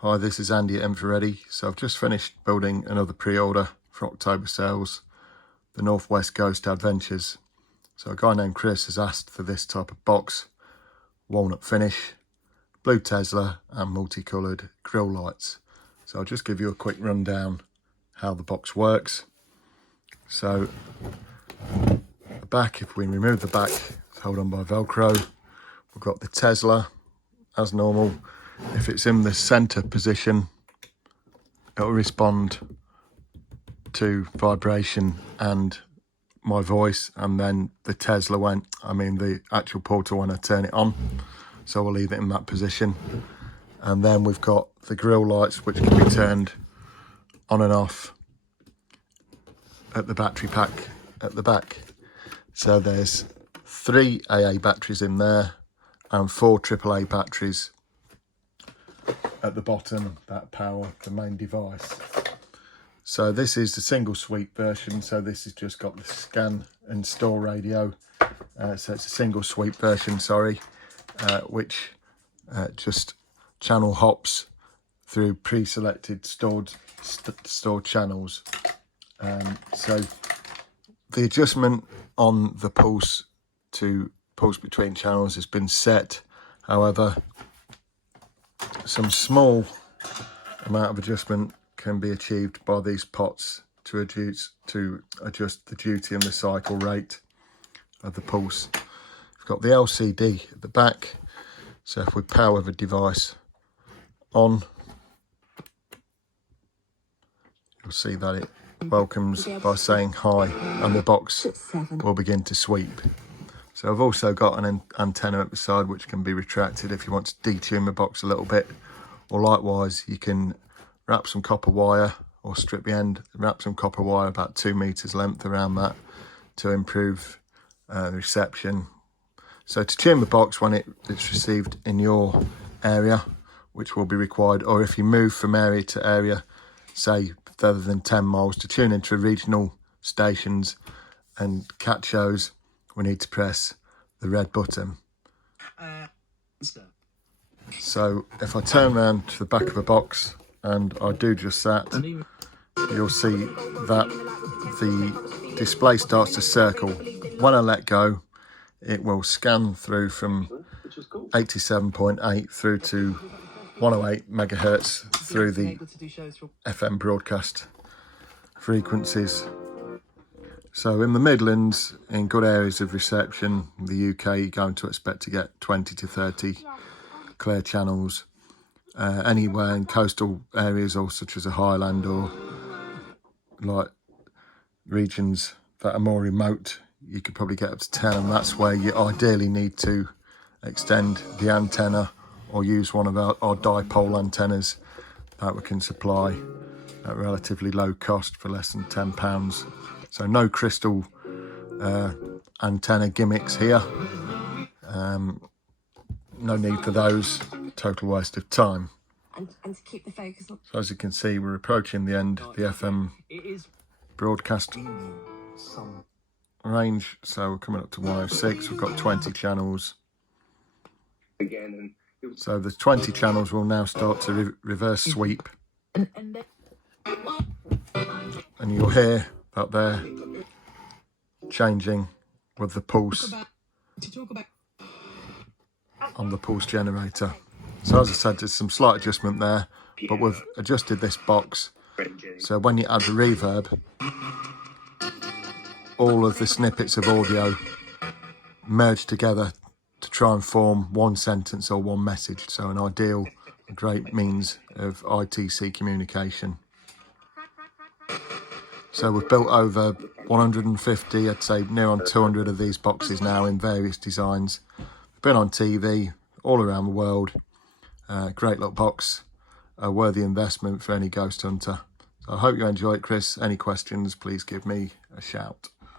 Hi, this is Andy at Infraready. So I've just finished building another pre-order for October sales, the Northwest Ghost Adventures. So a guy named Chris has asked for this type of box, walnut finish, blue Tesla and multicoloured grille lights. So I'll just give you a quick rundown how the box works. So the back, if we remove the back, it's held on by Velcro. We've got the Tesla as normal. If it's in the centre position, it'll respond to vibration and my voice, and then the Tesla the actual portal when I turn it on. So we'll leave it in that position. And then we've got the grille lights, which can be turned on and off at the battery pack at the back. So there's 3 AA batteries in there and 4 AAA batteries at the bottom that power the main device. So this is the single suite version, so this has just got the scan and store radio. So it's a single suite version, which just channel hops through pre-selected stored channels. So the adjustment on the pulse to pulse between channels has been set. However, some small amount of adjustment can be achieved by these pots to adjust the duty and the cycle rate of the pulse. We've got the LCD at the back, so if we power the device on, you'll see that it welcomes by saying hi, and the box will begin to sweep. So I've also got an antenna at the side which can be retracted if you want to detune the box a little bit, or likewise you can wrap some copper wire or strip the end, wrap some copper wire about 2 meters length around that to improve reception. So to tune the box when it's received in your area, which will be required, or if you move from area to area, say further than 10 miles, to tune into regional stations and catch shows, we need to press the red button. So if I turn around to the back of the box and I do just that, you'll see that the display starts to circle. When I let go, it will scan through from 87.8 through to 108 megahertz through the FM broadcast frequencies. So in the Midlands, in good areas of reception, the UK, you're going to expect to get 20 to 30 clear channels. Anywhere in coastal areas, or such as a highland or like regions that are more remote, you could probably get up to 10, and that's where you ideally need to extend the antenna or use one of our dipole antennas that we can supply at relatively low cost for less than £10. So no crystal antenna gimmicks here. No need for those, total waste of time. And to keep the focus on. So as you can see, we're approaching the end of the FM broadcast range. So we're coming up to 106, we've got 20 channels. So the 20 channels will now start to reverse sweep. And you'll hear that they're changing with the pulse on the pulse generator. So as I said, there's some slight adjustment there, but we've adjusted this box. So when you add the reverb, all of the snippets of audio merge together to try and form one sentence or one message. So an ideal, great means of ITC communication. So we've built over 150, I'd say near on 200 of these boxes now in various designs. Been on TV all around the world. Great little box, a worthy investment for any ghost hunter. So I hope you enjoy it, Chris. Any questions, please give me a shout.